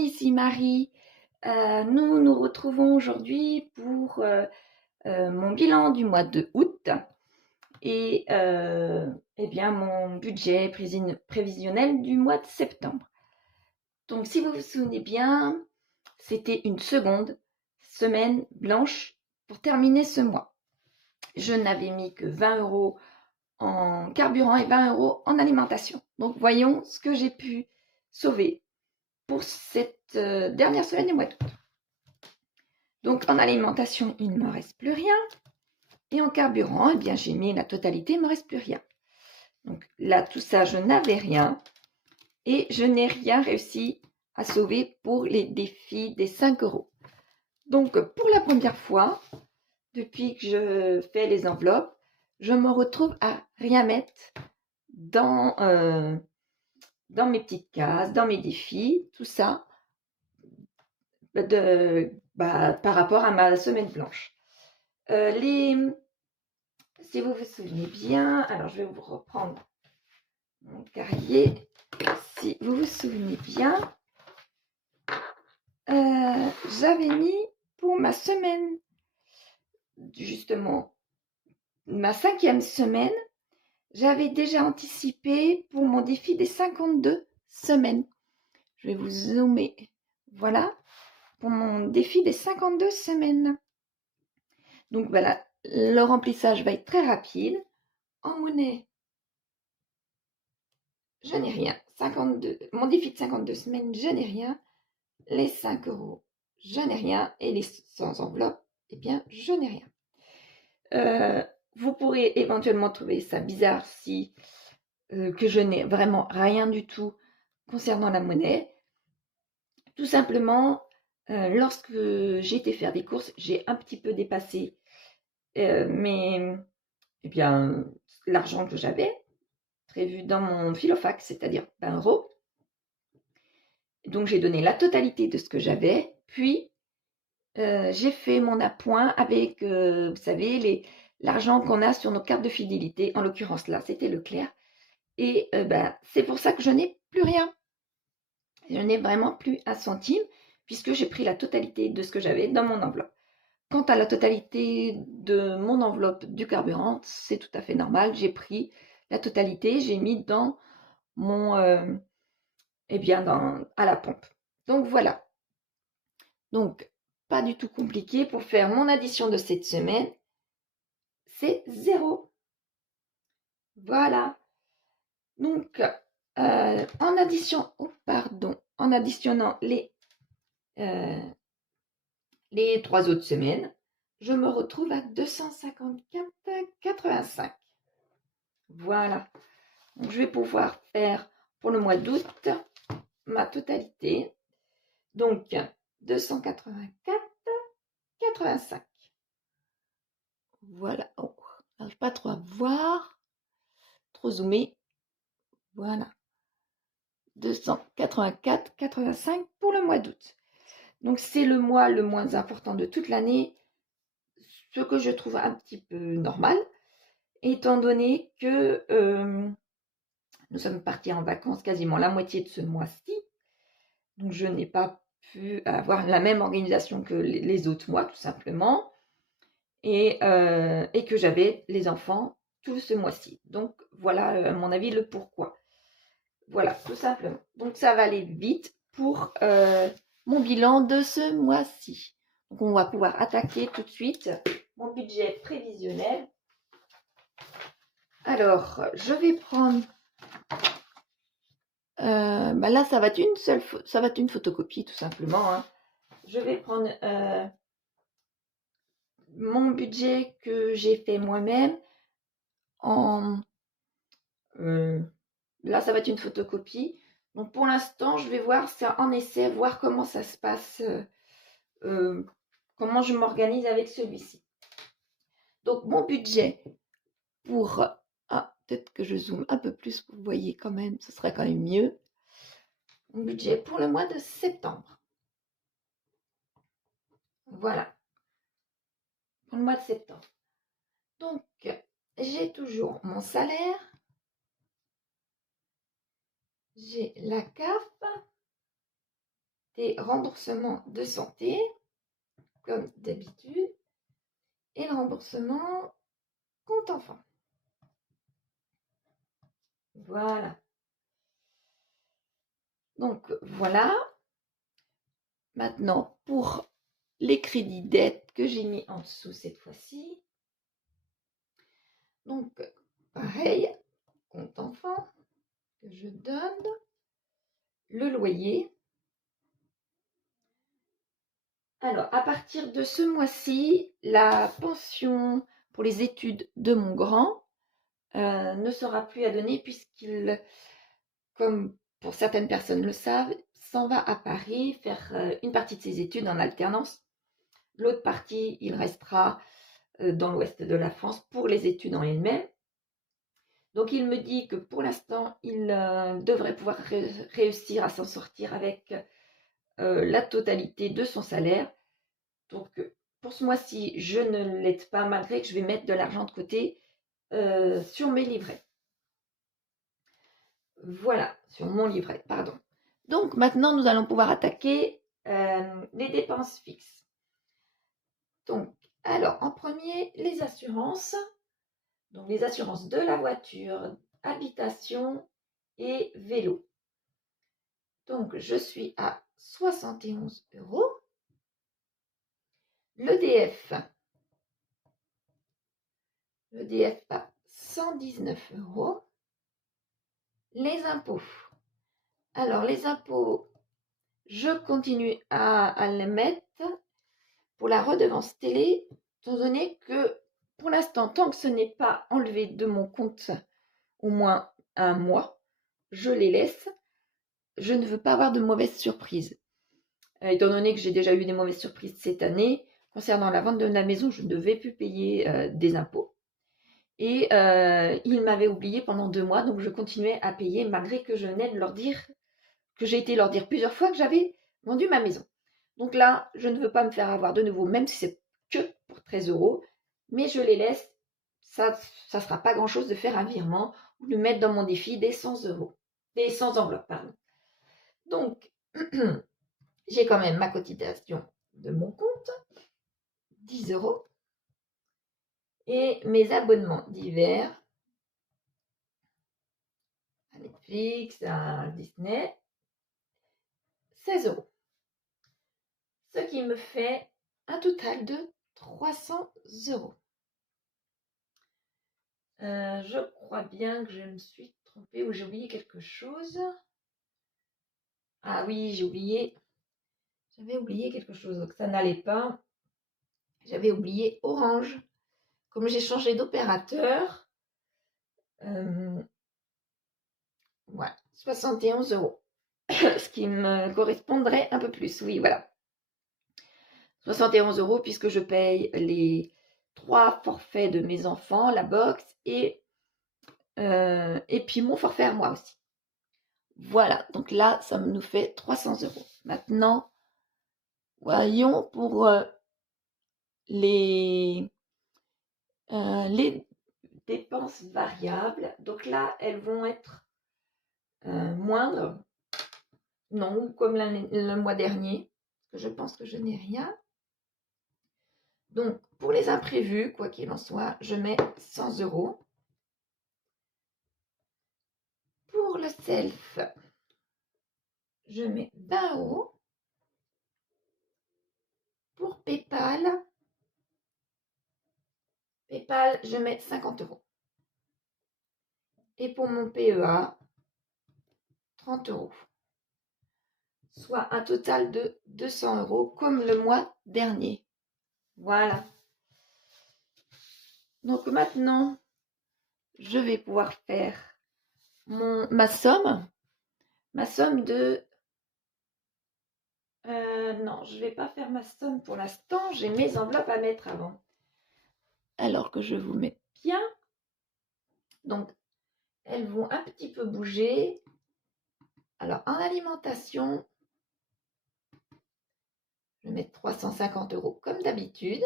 ici Marie. Nous nous retrouvons aujourd'hui pour mon bilan du mois de août et bien mon budget prévisionnel du mois de septembre. Donc si vous vous souvenez bien, c'était une seconde semaine blanche pour terminer ce mois. Je n'avais mis que 20 € en carburant et 20 € en alimentation. Donc voyons ce que j'ai pu sauver pour cette dernière semaine du mois d'août. Donc en alimentation, il ne me reste plus rien. Et en carburant, eh bien, j'ai mis la totalité, il ne me reste plus rien. Donc là, tout ça, je n'avais rien. Et je n'ai rien réussi à sauver pour les défis des 5 €. Donc pour la première fois, depuis que je fais les enveloppes, je me retrouve à rien mettre dans mes petites cases, dans mes défis, tout ça, par rapport à ma semaine blanche. Si vous vous souvenez bien, alors je vais vous reprendre mon cahier. Si vous vous souvenez bien, j'avais mis pour ma semaine, justement, ma 5e semaine, j'avais déjà anticipé pour mon défi des 52 semaines. Je vais vous zoomer. Voilà, pour mon défi des 52 semaines. Donc voilà, le remplissage va être très rapide. En monnaie, je n'ai rien. Mon défi de 52 semaines, je n'ai rien. Les 5 €, je n'ai rien. Et les 100 enveloppes, eh bien, je n'ai rien. Vous pourrez éventuellement trouver ça bizarre si que je n'ai vraiment rien du tout concernant la monnaie. Tout simplement, lorsque j'ai été faire des courses, j'ai un petit peu dépassé l'argent que j'avais prévu dans mon filofax, c'est-à-dire 20 €. Donc j'ai donné la totalité de ce que j'avais, puis j'ai fait mon appoint avec, vous savez, l'argent qu'on a sur nos cartes de fidélité. En l'occurrence là, c'était Leclerc. Et c'est pour ça que je n'ai plus rien. Je n'ai vraiment plus un centime, puisque j'ai pris la totalité de ce que j'avais dans mon enveloppe. Quant à la totalité de mon enveloppe du carburant, c'est tout à fait normal. J'ai pris la totalité, j'ai mis dans mon à la pompe. Donc voilà. Donc pas du tout compliqué pour faire mon addition de cette semaine. C'est 0. Voilà. Donc en additionnant les 3 autres semaines, je me retrouve à 254,85. Voilà. Donc, je vais pouvoir faire pour le mois d'août ma totalité. Donc 284,85. Voilà. Oh, je n'arrive pas trop à voir. Trop zoomé. Voilà. 284,85 pour le mois d'août. Donc c'est le mois le moins important de toute l'année, ce que je trouve un petit peu normal, étant donné que nous sommes partis en vacances quasiment la moitié de ce mois-ci. Donc je n'ai pas pu avoir la même organisation que les autres mois, tout simplement, et que j'avais les enfants tout ce mois-ci. Donc voilà, à mon avis, le pourquoi. Voilà, tout simplement. Donc ça va aller vite pour mon bilan de ce mois-ci. Donc on va pouvoir attaquer tout de suite mon budget prévisionnel. Alors, je vais prendre... là, ça va être une photocopie, tout simplement. Hein. Je vais prendre mon budget que j'ai fait moi-même là, ça va être une photocopie. Donc, pour l'instant, je vais voir ça en essai, voir comment ça se passe, comment je m'organise avec celui-ci. Donc, mon budget pour... peut-être que je zoome un peu plus, vous voyez quand même, ce serait quand même mieux. Mon budget pour le mois de septembre. Voilà. Pour le mois de septembre. Donc, j'ai toujours mon salaire. J'ai la CAF, des remboursements de santé, comme d'habitude, et le remboursement compte enfant. Voilà. Donc, voilà. Maintenant, pour les crédits dette que j'ai mis en dessous cette fois-ci. Donc, pareil, compte enfant que je donne, le loyer. Alors, à partir de ce mois-ci, la pension pour les études de mon grand ne sera plus à donner puisqu'il, comme pour certaines personnes le savent, s'en va à Paris faire une partie de ses études en alternance. L'autre partie, il restera dans l'ouest de la France pour les études en elles-mêmes. Donc il me dit que pour l'instant, il devrait pouvoir réussir à s'en sortir avec la totalité de son salaire. Donc pour ce mois-ci, je ne l'aide pas malgré que je vais mettre de l'argent de côté sur mes livrets. Voilà, sur mon livret, pardon. Donc maintenant, nous allons pouvoir attaquer les dépenses fixes. Donc, alors, en premier, les assurances. Donc, les assurances de la voiture, habitation et vélo. Donc, je suis à 71 €. L'EDF à 119 €. Les impôts. Alors, les impôts, je continue à les mettre pour la redevance télé, étant donné que pour l'instant, tant que ce n'est pas enlevé de mon compte au moins un mois, je les laisse. Je ne veux pas avoir de mauvaises surprises. Étant donné que j'ai déjà eu des mauvaises surprises cette année, concernant la vente de la maison, je ne devais plus payer des impôts. Et ils m'avaient oublié pendant 2 mois, donc je continuais à payer malgré que je venais de leur dire, que j'ai été leur dire plusieurs fois que j'avais vendu ma maison. Donc là, je ne veux pas me faire avoir de nouveau, même si c'est que pour 13 €, mais je les laisse. Ça ne sera pas grand-chose de faire un virement ou de mettre dans mon défi des 100 €, des 100 enveloppes, pardon. Donc, j'ai quand même ma cotisation de mon compte, 10 €, et mes abonnements divers, à Netflix, à Disney, 16 €. Ce qui me fait un total de 300 €. Je crois bien que je me suis trompée ou j'ai oublié quelque chose. Ah oui, j'avais oublié quelque chose, donc ça n'allait pas. J'avais oublié Orange. Comme j'ai changé d'opérateur, voilà, 71 €. Ce qui me correspondrait un peu plus, oui, voilà. 71 € puisque je paye les 3 forfaits de mes enfants, la box et puis mon forfait à moi aussi. Voilà, donc là, ça nous fait 300 €. Maintenant, voyons pour les dépenses variables. Donc là, elles vont être moindres. Non, comme le mois dernier, parce que je pense que je n'ai rien. Donc, pour les imprévus, quoi qu'il en soit, je mets 100 €. Pour le self, je mets 20 €. Pour PayPal, je mets 50 €. Et pour mon PEA, 30 €. Soit un total de 200 € comme le mois dernier. Voilà. Donc maintenant, je vais pouvoir faire ma somme de... non, je ne vais pas faire ma somme pour l'instant. J'ai mes enveloppes à mettre avant. Alors que je vous mets bien. Donc, elles vont un petit peu bouger. Alors, en alimentation, je vais mettre 350 € comme d'habitude.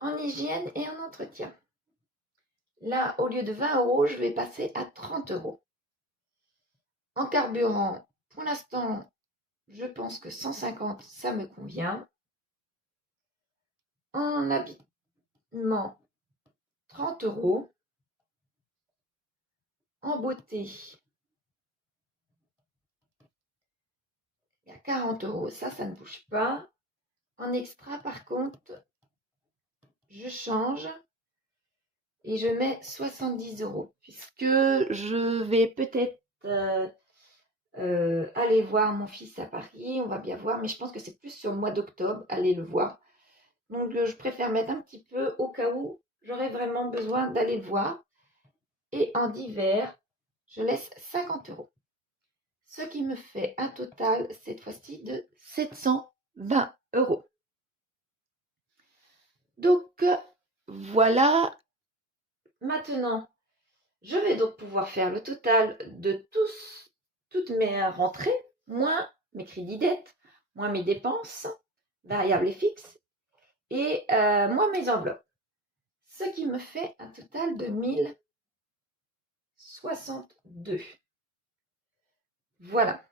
En hygiène et en entretien. Là, au lieu de 20 €, je vais passer à 30 €. En carburant, pour l'instant, je pense que 150, ça me convient. En habillement, 30 €. En beauté, il y a 40 €. Ça ne bouge pas. En extra, par contre, je change et je mets 70 €, puisque je vais peut-être aller voir mon fils à Paris. On va bien voir, mais je pense que c'est plus sur le mois d'octobre, aller le voir. Donc, je préfère mettre un petit peu au cas où j'aurais vraiment besoin d'aller le voir. Et en d'hiver, je laisse 50 €. Ce qui me fait un total, cette fois-ci, de 720 €. Donc, voilà. Maintenant, je vais donc pouvoir faire le total de toutes mes rentrées, moins mes crédits dettes, moins mes dépenses, variables et fixes, et moins mes enveloppes. Ce qui me fait un total de 1062. Voilà.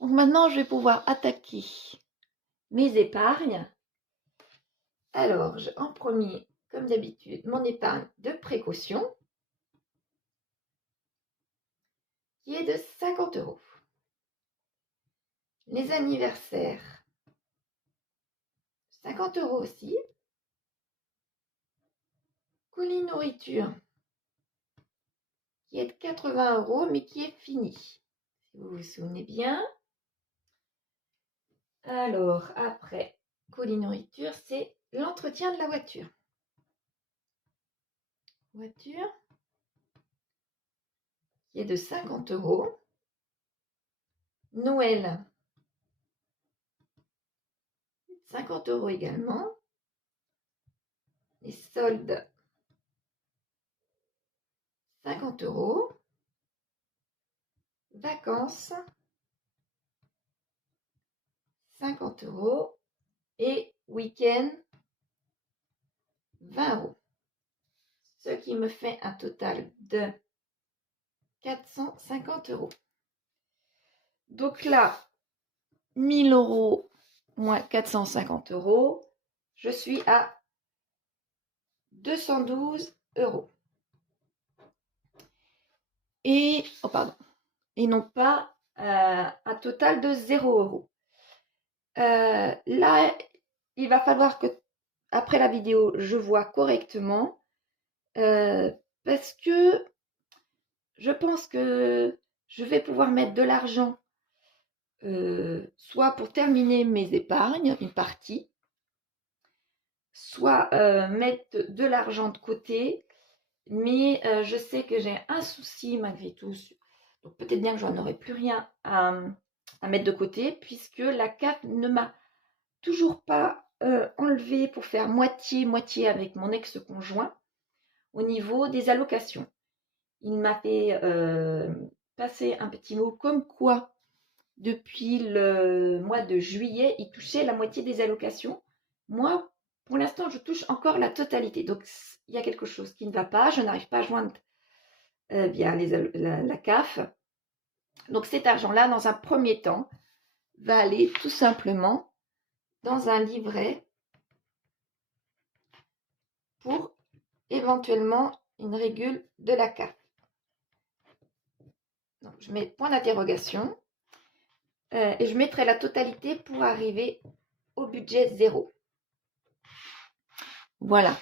Donc maintenant, je vais pouvoir attaquer mes épargnes. Alors, en premier, comme d'habitude, mon épargne de précaution, qui est de 50 €. Les anniversaires, 50 € aussi. Colis nourriture, qui est de 80 € mais qui est fini, si vous vous souvenez bien. Alors, après, colis nourriture, c'est l'entretien de la voiture. Voiture, qui est de 50 €. Noël, 50 € également. Les soldes, 50 €. Vacances, 50 €. Et week-end, 20 €. Ce qui me fait un total de 450 €. Donc là, 1000 € moins 450 €, je suis à 212 €. Et, oh pardon, et non pas un total de 0 €. Là, il va falloir que, après la vidéo, je vois correctement parce que je pense que je vais pouvoir mettre de l'argent soit pour terminer mes épargnes, une partie, soit mettre de l'argent de côté, mais je sais que j'ai un souci malgré tout, donc peut-être bien que j'en aurai plus rien à mettre de côté, puisque la CAF ne m'a toujours pas enlevé pour faire moitié-moitié avec mon ex-conjoint au niveau des allocations. Il m'a fait passer un petit mot comme quoi depuis le mois de juillet, il touchait la moitié des allocations. Moi, pour l'instant, je touche encore la totalité. Donc, il y a quelque chose qui ne va pas. Je n'arrive pas à joindre bien la CAF. Donc, cet argent-là, dans un premier temps, va aller tout simplement dans un livret pour éventuellement une régule de la CAF. Donc, je mets point d'interrogation et je mettrai la totalité pour arriver au budget 0. Voilà.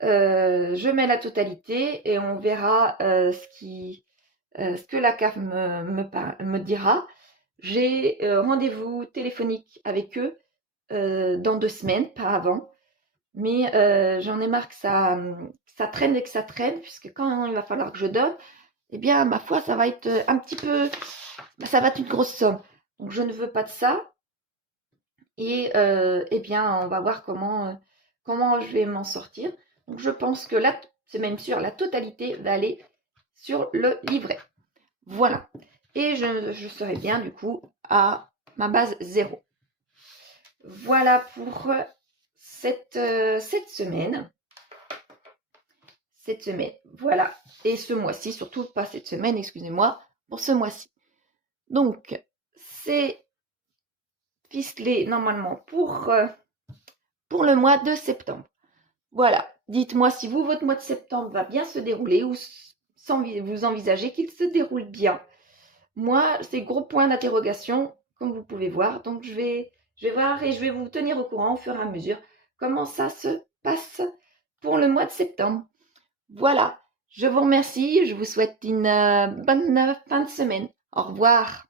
Je mets la totalité et on verra ce que la CAF me dira. J'ai rendez-vous téléphonique avec eux dans 2 semaines, pas avant. Mais j'en ai marre que ça traîne et que ça traîne, puisque quand il va falloir que je donne, eh bien, ma foi, ça va être un petit peu... ça va être une grosse somme. Donc, je ne veux pas de ça. Et eh bien, on va voir comment je vais m'en sortir. Donc, je pense que là, c'est même sûr, la totalité va aller sur le livret. Voilà. Et je serai bien, du coup, à ma base 0. Voilà pour cette semaine. Cette semaine, voilà. Et ce mois-ci, surtout pas cette semaine, excusez-moi, pour ce mois-ci. Donc, c'est ficelé normalement pour le mois de septembre. Voilà, dites-moi si vous, votre mois de septembre va bien se dérouler ou vous envisagez qu'il se déroule bien. Moi, c'est gros point d'interrogation, comme vous pouvez voir. Donc, je vais voir et je vais vous tenir au courant au fur et à mesure comment ça se passe pour le mois de septembre. Voilà, je vous remercie. Je vous souhaite une bonne fin de semaine. Au revoir.